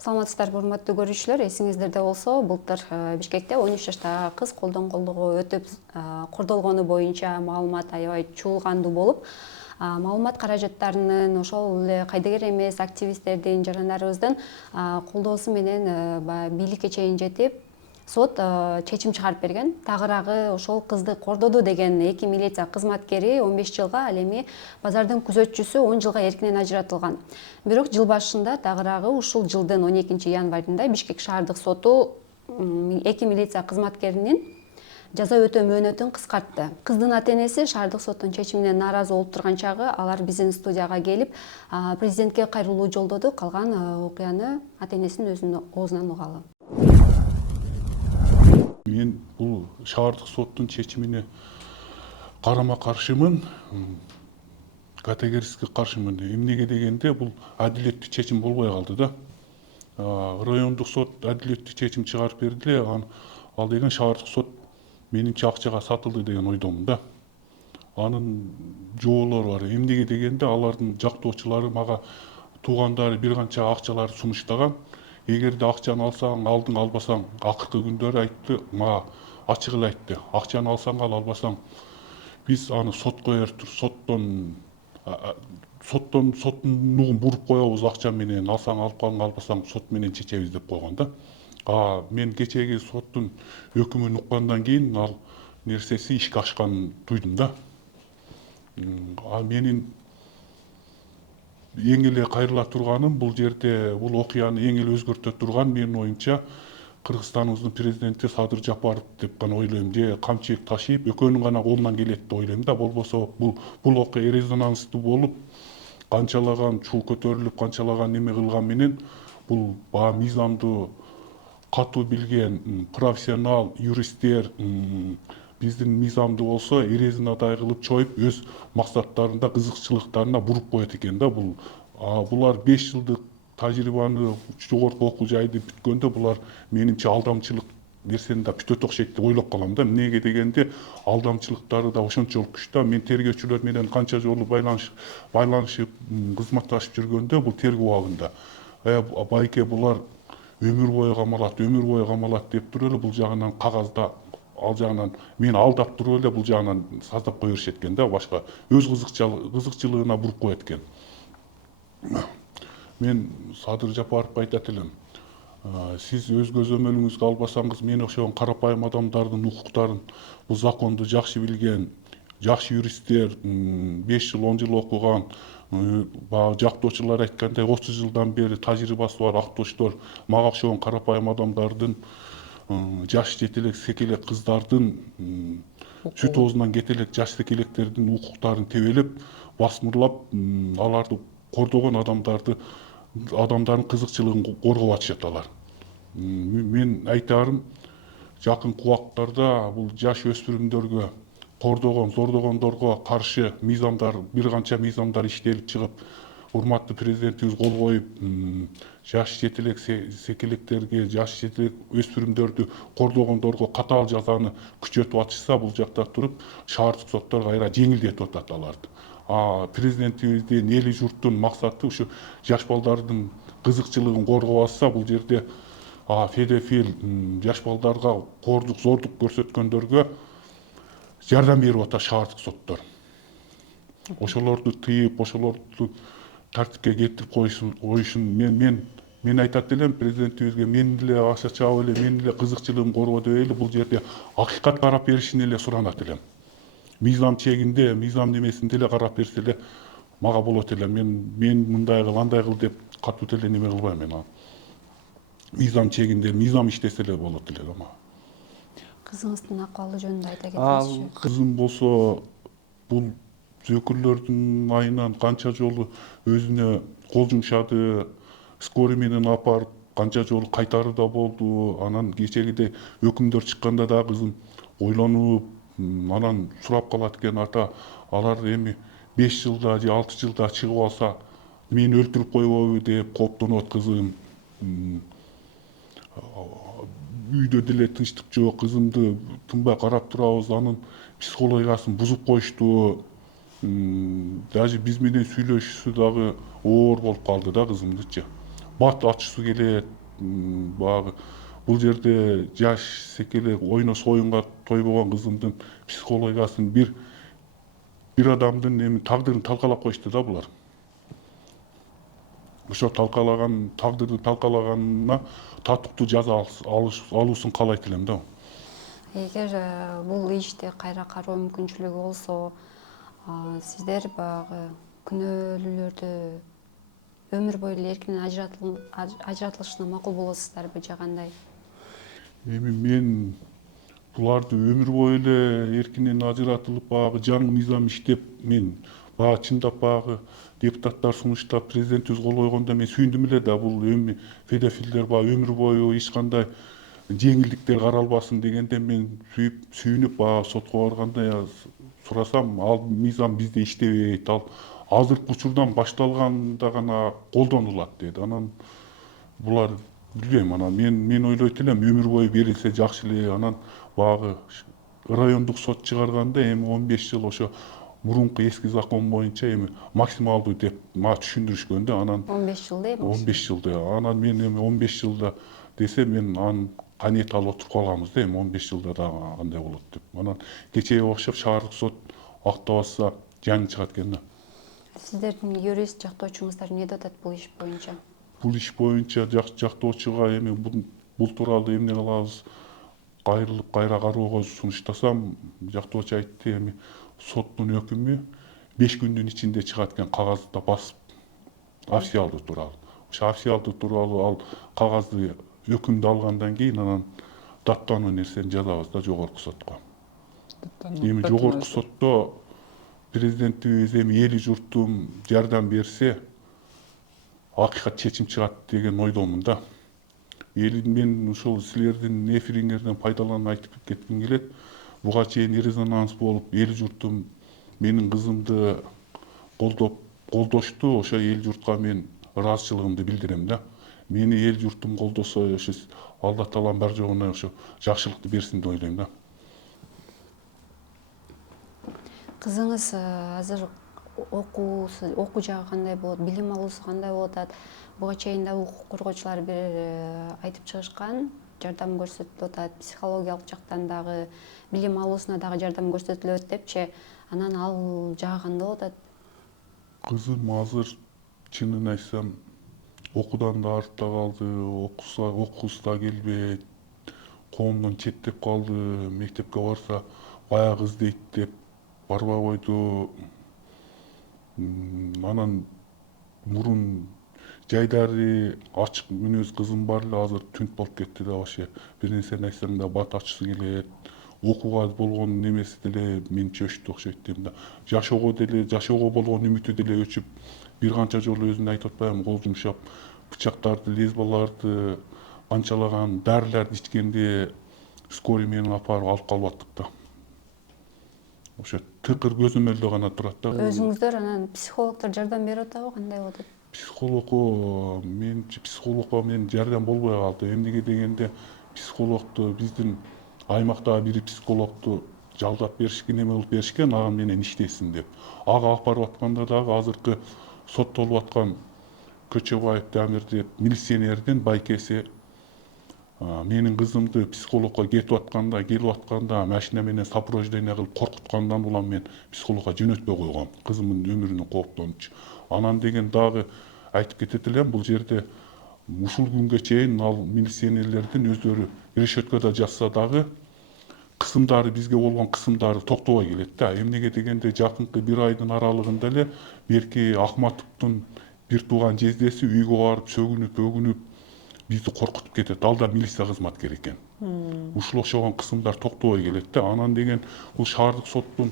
Саламатсыздарбы, урматтуу көрүүчүлөр. Эсиңиздерде болсо, былтыр Бишкекте 13 жаштагы кыз колдон колдоого өтүп кордолгону боюнча маалымат аябай чуулгандуу болуп, маалымат каражаттарынын ошол эле кайдыгер эмес активисттердин, жарандарыбыздын колдоосу менен бийликке чейин жетип, сот чечим чыгарып берген. Тагыраагы ошол кызды кордоду деген 2 милиция кызматкери 15 жылга, ал эми базардын күзөтчүсү 10 жылга эркинен ажыратылган. Бирок жыл башында тагыраагы ушул жылдын 12 январында Бишкек шаардык соту 2 милиция кызматкеринин жаза өтөө мөөнөтүн кыскартты. Кыздын ата-энеси шаардык соттун чечимине нааразы болуп турган чагы алар биздин студияга келип, президентке кайрылуу жолдоду. Калган окуяны ата-энесинин өзүнүн оозунан угалы. Мен бұл шаардык соттун чечимине карама каршымын, категорически каршымын. Эмнеге дегенде бул адилеттүү чечим болбой калды да. Райондук сот адилеттүү чечим чыгарып берди эле, ал деген шаардык сот менимче акчага сатылды деген ойдомун да. Анын жоолору бар. Эмнеге дегенде алардын жактоочулары мага туугандары бир канча акчалар сунуштаган. Эгерде акчаны алсаң, алдың, албасаң, акыркы күндөрү айтты, мага ачык эле айтты. Акчаны алсаң ал, албасаң биз аны сотко ертип, соттун буруп коебуз акча менен, алсаң алып калың, албасаң сот менен чечебиз деп койгон да. Мен кечеги соттун өкүмүн уккандан кийин ал нерсеси ишке ашканын туйдум да. Менин эң эле кайрыла турганым бул жерде бул окуяны эң эле өзгөртө турган менин оюмча Кыргызстаныбыздын президенти Садыр Жапаров деп гана ойлойм, же камчык ташыйп экөөнүн гана колунан келет деп ойлойм да. Болбосо бул окуя резонанстуу болуп, канчалаган чуу көтөрүлүп, канчалаган неме кылган менен бул мыйзамды катуу билген профессионал юристтер биздин мыйзамды болсо эрезине адай кылып чоюп, өз максаттарында, кызыкчылыктарына буруп коет экен да. Булар 5 жылдык тажрыйбаны жогорку окуу жайды бүткөндө булар менимче алдамчылык нерсени да бүтөт окшойт деп ойлоп калам да. Эмнеге дегенде алдамчылыктары да ошончолук күчтүү. Мен тергөөчүлөр менен канча жолу байланышып, кызматташып жүргөндө бул тергөө абында байке булар өмүр бою камалат деп туруп эле бул жагынан кагазда, ал жагынан мени алдап туруп эле бул жагынан саздап кое беришет экен да. Башка өз кызыкчылыгына буруп коет экен. Мен Садыр Жапаровго айтат элем, сиз өз көзөмөлүңүзгө албасаңыз, мен окшогон карапайым адамдардын укуктарын, бул законду жакшы билген, жакшы юристтер, 5 жыл 10 жыл окуган, жактоочулар айткандай 30 жылдан бери тажрыйбасы бар актоштор, мага окшогон карапайым адамдардын, жаш жетелек секелек кыздардын, сүт оозунан кете элек жаш секелектердин укуктарын тебелеп, басмырлап, аларды кордогон адамдардын кызыкчылыгын коргоп атышат алар. Мен айтарым, жакынкы убакыттарда бул жаш өспүрүмдөргө кордогон, зордогондорго каршы мыйзамдар, бир канча мыйзамдар иштелип чыгып, урматтуу президентибиз кол коюп, жаш жетелек секелектерге, жаш жетелек өспүрүмдөрдү кордогондорго катаал жазаны күчөтүп атышса, бул жакта туруп шаардык соттор кайра жеңилдетип атат аларды. Президентибиздин, эли журттун максаты ушу жаш балдардын кызыкчылыгын коргоп атса, бул жерде педофил, жаш балдарга кордук, зордук көрсөткөндөргө жардам берип атат шаардык соттор. Ошолорду тыйып, ошолорду тартипке келтирип коюшун мен айтат элем президентибизге, мен эле аша чаап эле, мен эле кызыкчылыгым коргоо деп эле бул жерде акыйкат карап беришин эле суранат элем. Мыйзам чегинде, мыйзам немесинде эле карап берсе эле мага болот эле. Мен мындай кыл, андай кыл деп катуу деле неме кылбайм мен. Мыйзам чегинде, мыйзам иштесе эле болот эле да. Кызыңыздын акыбалы жөнүндө айта кетсеңизчи. Кызым болсо бул зөкүрлөрдүн айынан канча жолу өзүнө кол жумшады, скорый менен апарып, канча жолу кайтары да болду. Анан кечегиде өкүмдөр чыкканда да кызым ойлонуп, анан сурап калат экен, ата, алар эми 5 жылда же 6 жылда чыгып алса, мени өлтүрүп койбойбу деп кооптонот кызым. Үйдө деле тынчтык жок, кызымды тынбай карап турабыз, анын психологиясын бузуп коюшту. Даже биз менен сүйлөшүүсү дагы оор болуп калды да кызымдычы. бат ачысы келет. Баягы бул жерде жаш секеле ойносо оюнга тойбогон кызымдын психологиясын бир адамдын эми тагдырын талкалап коюшту да булар. Ошо талкалаган тагдырды талкалаганына татыктуу жаза алуусун каалайт элем да. Эгер бул ишти кайра кароо мүмкүнчүлүгү болсо, сиздер баягы күнөөлүүлөрдү өмүр бою эле эркинен ажыратылышына макул болосуздарбы же кандай? Эми мен буларды өмүр бою эле эркинен ажыратылып баягы жаңы мыйзам иштеп, мен баягы чындап баягы депутаттар сунуштап президентибиз кол койгондо мен сүйүндүм эле да, бул эми педофилдер баягы өмүр бою эч кандай жеңилдиктер каралбасын дегенде мен сүйүнүп баягы сотко барганда сурасам, ал мыйзам бизде иштебейт, ал азыркы учурдан башталганда гана колдонулат деди. Анан булар билбейм, анан мен ойлойт элем өмүр бою берилсе жакшы эле. Анан баягы райондук сот чыгарганда эми 15 жыл ошо мурунку эски закон боюнча эми максималдуу деп мага түшүндүрүшкөн да. Анан 15 жылда эми? 15 жылда. Анан мен эми 15 жылда десе, мен анын канеет алып отуруп калганбыз да, эми 15 жылда да кандай болот деп. Анан кечеге окшоп шаардык сот актабаса жаңы чыгат экен да. Сиздердин юрист жактоочуңуздар эмне деп атат бул иш боюнча? Бул иш боюнча жактоочуга эми бул тууралуу эмне кылабыз, кайрылып кайра кароого сунуштасам, жактоочу айтты, эми соттун өкүмү 5 күндүн ичинде чыгат экен, кагазда басып, официалдуу тууралуу. Ошо официалдуу тууралуу ал кагазды өкүмдү алгандан кийин анан даттануу нерсени жазабыз да жогорку сотко. Эми жогорку сотто президентибиз эми эли журтум жардам берсе, акыйкат чечим чыгат деген ойдомун да. Мен ушул силердин эфириңерден пайдаланып айтып кетким келет. Буга чейин резонанс болуп, эл журтум менин кызымды колдошту. Ошо эл журтка мен ыраазычылыгымды билдирем да. Мени эл журтум колдосо, ошо Алла таалам бар жогуна ошо жакшылыкты берсин деп ойлойм да. Кызыңыз азыр окуу жагы кандай болот, билим алуусу кандай болуп атат? Буга чейин да укук коргоочулар бир айтып чыгышкан, жардам көрсөтүлүп атат, психологиялык жактан дагы, билим алуусуна дагы жардам көрсөтүлөт депчи. Анан ал жагы кандай болуп атат? Кызым азыр чынын айтсам окуудан да артта калды, окуусу да келбейт, коомдон четтеп калды, мектепке барса баягы издейт деп барбай койду. Анан мурун жайдары ачык мүнөз кызым бар эле, азыр түнт болуп кетти да. Вообще бир нерсени айтсаң да бат ачысы келет. Окууга болгон немеси деле менче өчтү окшойт дейм да. Жашоого болгон үмүтү деле өчүп, бир канча жолу өзүнө айтып атпаймынбы, кол жумшап, бычактарды, лезваларды канчалаган, дарыларды ичкенде скорый менен алып калып аттык да. Ошо тыкыр көзөмөлдө гана турат да. Өзүңүздөр анан психологдор жардам берип атабы, кандай болуп атат? Психологко мен жардам болбой калды. Эмнеге дегенде, психологду биздин аймактагы бир психологду жалдап беришкен, эме кылып беришкен, ага менен иштесин деп. Ага алып барып атканда дагы азыркы соттолуп аткан Көчөбаев Дамир деп милиционердин байкеси менин кызымды психологко келип атканда машина менен сопровождение кылып коркуткандан улам мен психологко жөнөтпөй койгом, кызымдын өмүрүнө кооптонупчу. Анан деген дагы айтып кетет элем, бул жерде ушул күнгө чейин ал милиционерлердин өздөрү решеткада жатса дагы кысымдары, бизге болгон кысымдары токтобой келет да. Эмнеге дегенде, жакынкы бир айдын аралыгында эле Берки Акматовдун бир тууган жездеси үйгө барып сөгүнүп бизди коркутуп кетет. Ал да милиция кызматкери экен. Ушул окшогон кысымдар токтобой келет да. Анан деген бул шаардык соттун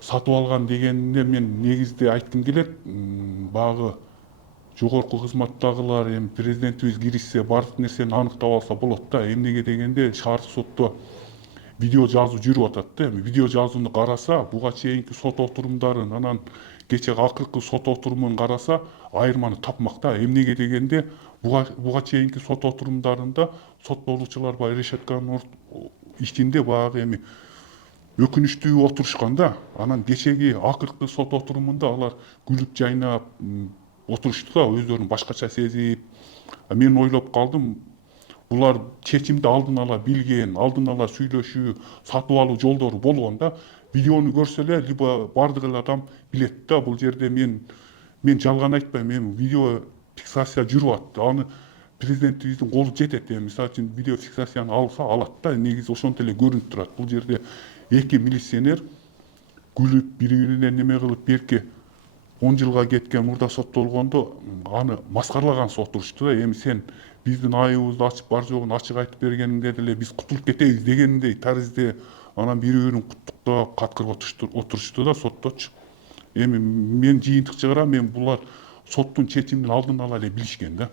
сатып алган дегенине мен негизде айткым келет. Багы жогорку кызматтагылар, эми президентибиз киришсе, бардык нерсени аныктап алса болот да. Эмнеге дегенде, шаардык сотто видео жазуу жүрүп атат да. Эми видео жазууну караса, буга чейинки сот отурумдарын, анан кече акыркы сот отурумун караса, айырманы тапмак да. Эмнеге дегенде, буга чейинки сот отурумдарында соттолуучулар баягы решетканын ичинде баягы эми өкүнүчтүү отурушкан да. Анан кечеги акыркы сот отурумунда алар күлүп жайнап, отурушту да, өздөрүн башкача сезип. Мен ойлоп калдым, булар чечимди алдын ала билген, алдын ала сүйлөшүү, сатып алуу жолдору болгон да. Видеону көрсө эле либо бардык эле адам билет да. Бул жерде мен жалган айтпайм, эми видео фиксация жүрүп атты. Аны президентибиздин колу жетет. Эми мисалы үчүн видео фиксацияны алса алат да, негизи ошентип эле көрүнүп турат. Бул жерде эки милиционер күлүп, бири-бирине неме кылып, берки 10 жылга кеткен мурда соттолгондо аны маскарлаган отурушту да. Эми сен биздин айыбыбызды ачып, бар жогун ачык айтып бергениңде деле биз кутулуп кетебиз дегендей таризде анан бири-бирин куттуктап каткырып отурушту да сотточу. Эми мен жыйынтык чыгарам, эми булар соттун чечимин алдын ала эле билишкен да.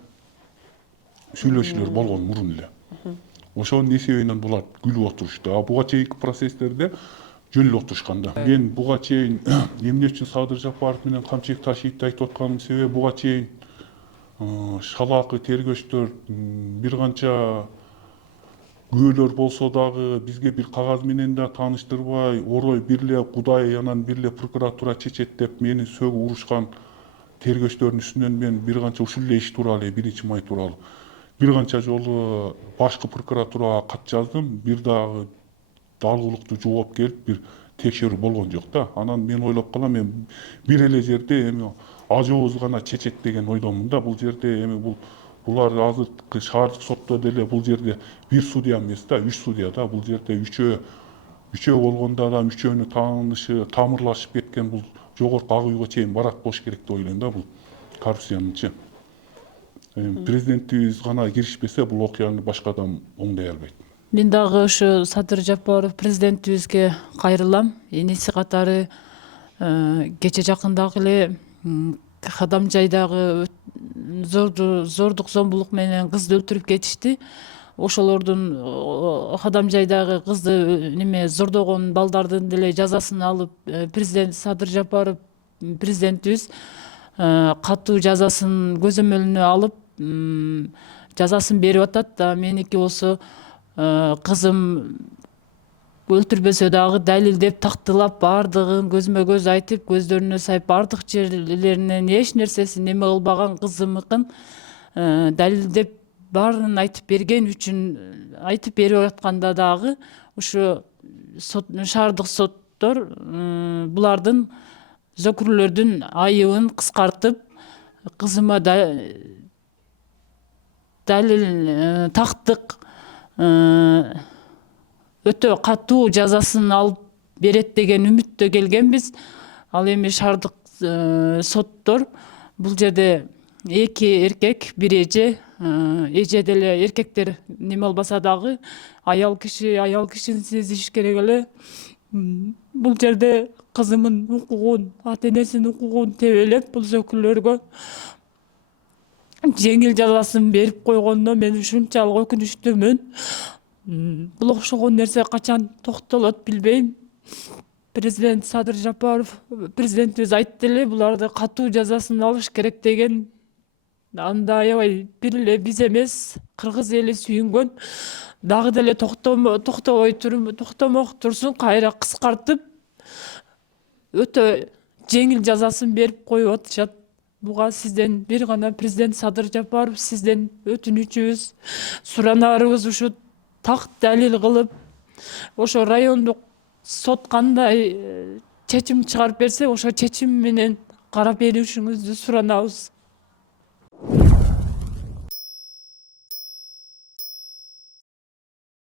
Сүйлөшүүлөр болгон мурун эле. Ошонун эсебинен булар күлүп отурушту. А буга чейинки процесстерде жөн эле отурушкан да. Мен буга чейин эмне үчүн Садыр Жапаров менен Камчыбек Ташиевди айтып атканымдын себеби, буга чейин шалаакы тергөөчтөр бир канча күбөлөр болсо дагы бизге бир кагаз менен да тааныштырбай, орой бирле Кудай анан бирле прокуратура чечет деп мени сөгүп урушкан тергөөчтөрдүн үстүнөн мен бир канча ушул эле иш тууралуу, 1-май тууралуу бир канча жолу башкы прокуратурага кат жаздым. Бир дагы далгылыктуу жооп келип, бир текшерүү болгон жок да. Анан мен ойлоп калам, эми бир эле жерде эми ажообуз гана чечет деген ойдомун да. Бул жерде эми булар азыркы шаардык сотто деле бул жерде бир судья эмес да, 3 судья да. Бул жерде үчөө болгондо адам үчөөнүн таанышы, тамырлашып кеткен, бул жогорку ак үйгө чейин барат болуш керек деп ойлойм да, бул коррупциянынчы. Президентибиз гана киришпесе бул окуяны башка адам оңдой албайт. Мен дагы ушу Садыр Жапаров президентибизге кайрылам. Энеси катары кече жакындагы эле Кадам жайдагы зордук зомбулук менен кызды өлтүрүп кетишти. Ошолордун Кадам жайдагы кызды неме зордогон балдардын деле жазасын алып, президент Садыр Жапаров президентибиз катуу жазасын көзөмөлүнө алып жазасын берип атат да. Меники болсо кызым өлтүрбөсө дагы далилдеп, тактылап, бардыгын көзмө көз айтып, көздөрүнө сайып, бардык жерлеринен эч нерсесин неме кылбаган кызымыкын далилдеп, баарын айтып берген үчүн айтып берип атканда дагы ушу шаардык соттор булардын зөкүрлөрдүн айыбын кыскартып, кызыма далил тактык өтө катуу жазасын алып берет деген үмүттө келгенбиз. Ал эми шаардык соттор бул жерде эки эркек, бир эже, эже деле эркектер неме албаса дагы аял кишини сезиш керек эле. Бул жерде кызымын укугун, ата энесинин укугун тебелеп, бул зөкүрлөргө жеңил жазасын берип койгонуна мен ушунчалык өкүнүчтүүмүн. Бул окшогон нерсе качан токтолот билбейм. Президент Садыр Жапаров президентибиз айтты эле, буларды катуу жазасын алыш керек деген. Анда аябай бир эле биз эмес, кыргыз эли сүйүнгөн. Дагы деле токтомок турсун, кайра кыскартып өтө жеңил жазасын берип коюп атышат. Буга сизден бир гана президент Садыр Жапаров, сизден өтүнүчүбүз, суранарыбыз ушу так далил кылып, ошо райондук сот кандай чечим чыгарып берсе, ошо чечим менен карап беришиңизди суранабыз.